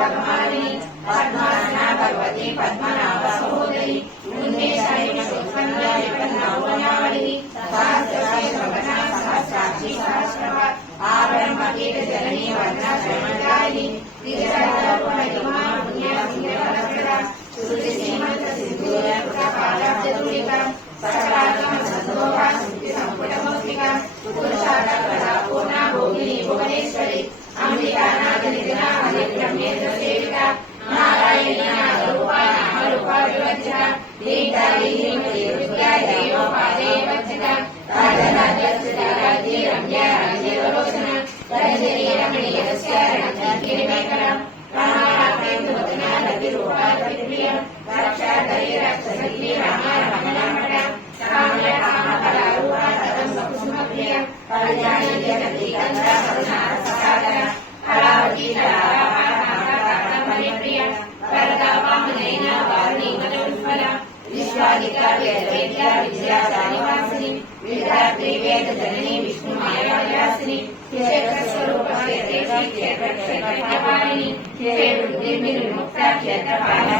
पद्मालिनी पद्मासना भगवती पद्मनाभ सहोदरी उन्मेषाय विश्वोत्पन्ना विपन्नौवनावली सहस्रस्य भवना सहस्राक्षी सहस्रपात् आभरणमकीट जननी वर्णा श्रमदायिनी तिरस्करणोपमहिमा पुण्य पुण्यफलप्रदा श्रुति श्रीमन्त सिन्दूर कृतपादाब्जतुलिका सकलागम संदोहा स्मृति संपुटमौक्तिका पुरुषार्थकला पूर्णा भोगिनी भुवनेश्वरी अंबिका नागनिधना हरिब्रह्मेन्द्र सेविका नारायणी नागरूपा नामरूपा विवर्जिता दीप्ता दीप्ति विद्या देवोपादे वर्जिता राजराजस्थिता रम्या रञ्जितलोचना रञ्जनी रमणीयस्य रणकिरीमेकरं रामाप्रेमवदना रतिरूपा रतिप्रियं रक्षाकरी रक्षसखी रामा रमणामणा काम्य कामकलारूपा कदम्बकुसुमप्रियं कल्याणी जगती गङ्गा करुणारससागरा कलावती कलाप्रिया वरदा वामनयना वारुणी मनोज्ज्वला विश्वादिका वेदवेद्या विद्यादानिवासिनी विद्यार्थी वेद जननी विष्णु मायाव्यासिनी क्षेत्रस्वरूप क्षेत्रक्षेत्रपालिनी क्षेत्र निर्मुक्ता क्षेत्रपाला